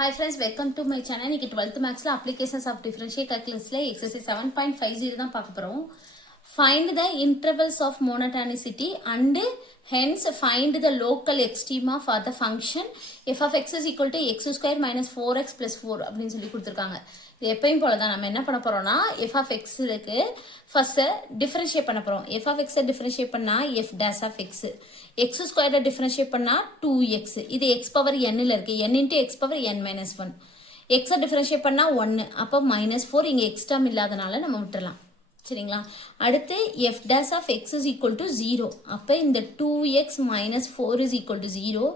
Hi friends, welcome to my channel. இன்னைக்கு 12th Maths applications of differential calculus exercise 7.50 தான் பார்க்க போறோம். Find the intervals of monotonicity and hence find the local extrema for the function f of x is equal to x square minus 4x plus 4 அப்படின்னு சொல்லி கொடுத்திருக்காங்க. இது எப்பவும் போல தான் நம்ம என்ன பண்ண போறோம்னா f of x இருக்கு ஃபர்ஸ்ட் டிஃபரன்ஷியேட் பண்ண போறோம். f of x டிஃபரன்ஷியேட் பண்ணா f dash of x x square differentiate பண்ணா 2x இது x பவர் n ல இருக்கு n into x power n minus 1 x differentiate பண்ணா 1 அப்ப -4 இங்க x டேர்ம் இல்லாதனால நம்ம விட்டுறலாம். சரிங்களா? அடுத்து f dash of x is equal to 0 அப்ப இந்த 2x minus 4 is equal to 0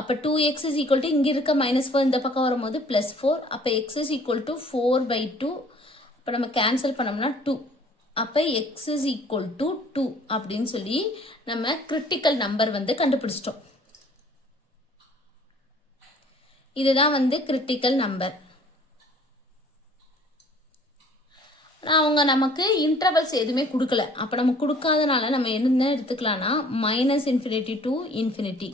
அப்ப 2x is equal to இங்க இருக்க -4 இந்த பக்கம் வரும்போது +4 அப்ப x is equal to 4/2 அப்ப நம்ம கேன்சல் பண்ணோம்னா 2 அப்ப x is equal to 2 அப்படின்னு சொல்லி நம்ம கிரிட்டிக்கல் நம்பர் வந்து கண்டுபிடிச்சிட்டோம். இதுதான் வந்து கிரிட்டிக்கல் நம்பர். அவங்க நமக்கு இன்டர்வல்ஸ் எதுவுமே கொடுக்கல. அப்போ நம்ம கொடுக்காதனால நம்ம என்ன எடுத்துக்கலாம்னா -∞ to ∞.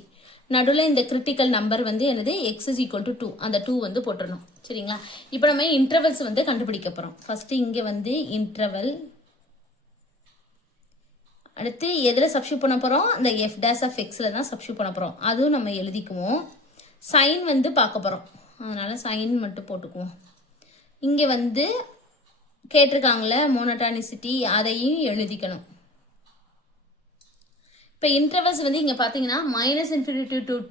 நடுவில் இந்த கிரிட்டிக்கல் நம்பர் வந்து என்னது x is equal to 2 அந்த 2 வந்து போட்டுடணும். சரிங்களா? இப்போ நம்ம இன்டர்வல்ஸ் வந்து கண்டுபிடிக்க போகிறோம். ஃபர்ஸ்ட் இங்கே வந்து இன்டர்வல் அடுத்து எதில் சப்ஸ்டியூட் பண்ண போகிறோம் அந்த f dash of xல தான் சப்ஸ்டியூட் பண்ண போகிறோம். அதுவும் நம்ம எழுதிக்குவோம். சைன் வந்து பார்க்க போகிறோம். அதனால் சைன் மட்டும் போட்டுக்குவோம். இங்கே வந்து கேட்டிருக்காங்களே மோனோடானிசிட்டி அதையும் எழுதிக்கணும். இப்போ இன்டர்வல்ஸ் வந்து இங்கே பார்த்தீங்கன்னா -∞ to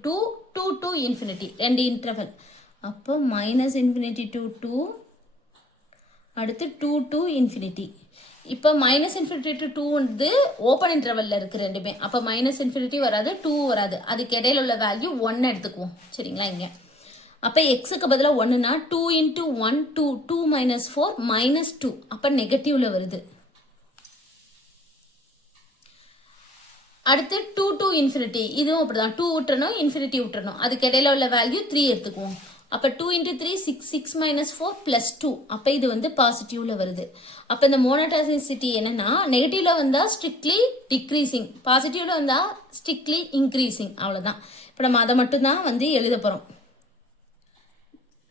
2 2 to ∞ ரெண்டு இன்டர்வல். அப்போ -∞ to 2 அடுத்து 2 to ∞. இப்போ -∞ to 2 வந்து ஓப்பன் இன்டர்வல்ல இருக்கு ரெண்டுமே. அப்போ -∞ வராது 2 வராது. அதுக்கு இடையில உள்ள வேல்யூ 1 எடுத்துக்குவோம். சரிங்களா? இங்கே அப்போ எக்ஸுக்கு பதிலாக 1னா 2 into 1 2 2 minus 4 -2 அப்போ நெகட்டிவ்ல வருது. அடுத்து 2 to ∞ இதுவும் அப்படிதான் 2 விட்டுறணும் ∞ விட்டுறணும். அதுக்கு இடையில உள்ள வேல்யூ 3 எடுத்துக்குவோம். அப்போ 2 into 3 6 6 minus 4 plus 2 அப்போ இது வந்து பாசிட்டிவ்ல வருது. அப்போ இந்த மோனோடானிசிட்டி என்னன்னா நெகட்டிவ்ல வந்தா ஸ்ட்ரிக்ட்லி டிக்ரீசிங் பாசிட்டிவ்ல வந்தா ஸ்ட்ரிக்ட்லி இன்க்ரீசிங் அவ்வளோதான். இப்போ நம்ம அதை மட்டும்தான் வந்து எழுத போகிறோம்.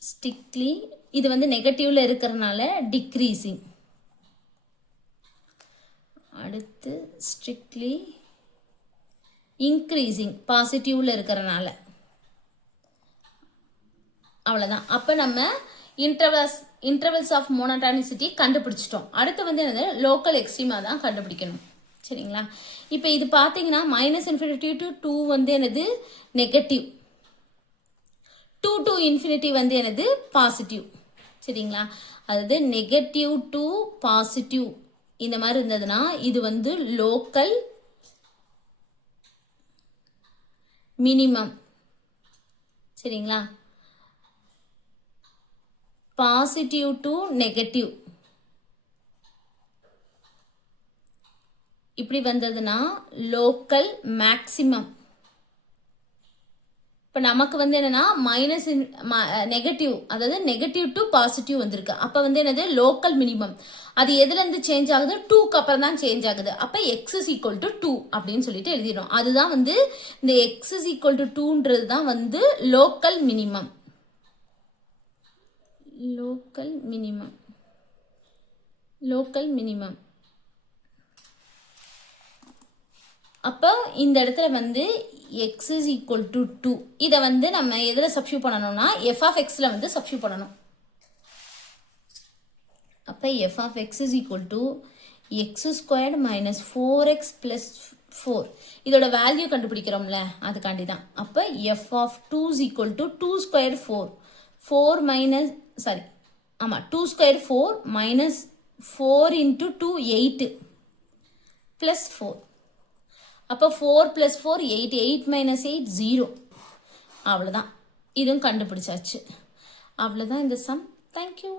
ஸ்ட்ரிக்ட்லி இது வந்து நெகட்டிவ்ல இருக்கிறதுனால டிக்ரீசிங். அடுத்து ஸ்ட்ரிக்ட்லி இன்க்ரீசிங் பாசிட்டிவ்ல இருக்கிறதுனால அவ்வளோதான். அப்போ நம்ம இன்டர்வல்ஸ் ஆஃப் மோனோடானிசிட்டி கண்டுபிடிச்சிட்டோம். அடுத்து வந்து என்னது லோக்கல் எக்ஸ்ட்ரீமா தான் கண்டுபிடிக்கணும். சரிங்களா? இப்போ இது பார்த்தீங்கன்னா -∞ to 2 வந்து என்னது நெகட்டிவ் 2 to ∞ வந்து என்னது பாசிட்டிவ். சரிங்களா? அதாவது நெகட்டிவ் டு பாசிட்டிவ் இந்த மாதிரி இருந்ததுன்னா இது வந்து லோக்கல் மினிமம். சரிங்களா? பாசிட்டிவ் டு நெகட்டிவ் இப்படி வந்ததுன்னா லோக்கல் மேக்சிமம். இப்போ நமக்கு வந்து என்னன்னா நெகட்டிவ் அதாவது நெகட்டிவ் டு பாசிட்டிவ் வந்திருக்கு. அப்போ வந்து என்னது லோக்கல் மினிமம். அது எதுலேருந்து சேஞ்ச் ஆகுது 2க்கு அப்புறம் தான் சேஞ்ச் ஆகுது. அப்போ x is equal to 2 அப்படின்னு சொல்லிட்டு எழுதிடும். அதுதான் வந்து இந்த x is equal to 2ன்றது தான் வந்து local minimum. Local minimum local minimum. அப்போ இந்த இடத்துல வந்து x is equal to 2 இதை வந்து நம்ம எதில் சப்ஸ்டியூட் பண்ணணும்னா f of xல வந்து சப்ஸ்டியூட் பண்ணணும். அப்போ f of x is equal to x squared minus 4x plus 4 இதோட வேல்யூ கண்டுபிடிக்கிறோம்ல அதுக்காண்டி தான். அப்போ f of 2 is equal to 2 squared 4 minus sorry ஆமாம் 2 squared 4 minus 4 into 2 8 plus 4 அப்போ 4 plus 4 8 8 minus 8 0 அவ்வளோதான். இதுவும் கண்டுபிடிச்சாச்சு. அவ்வளோதான் இந்த சம். தேங்க்யூ.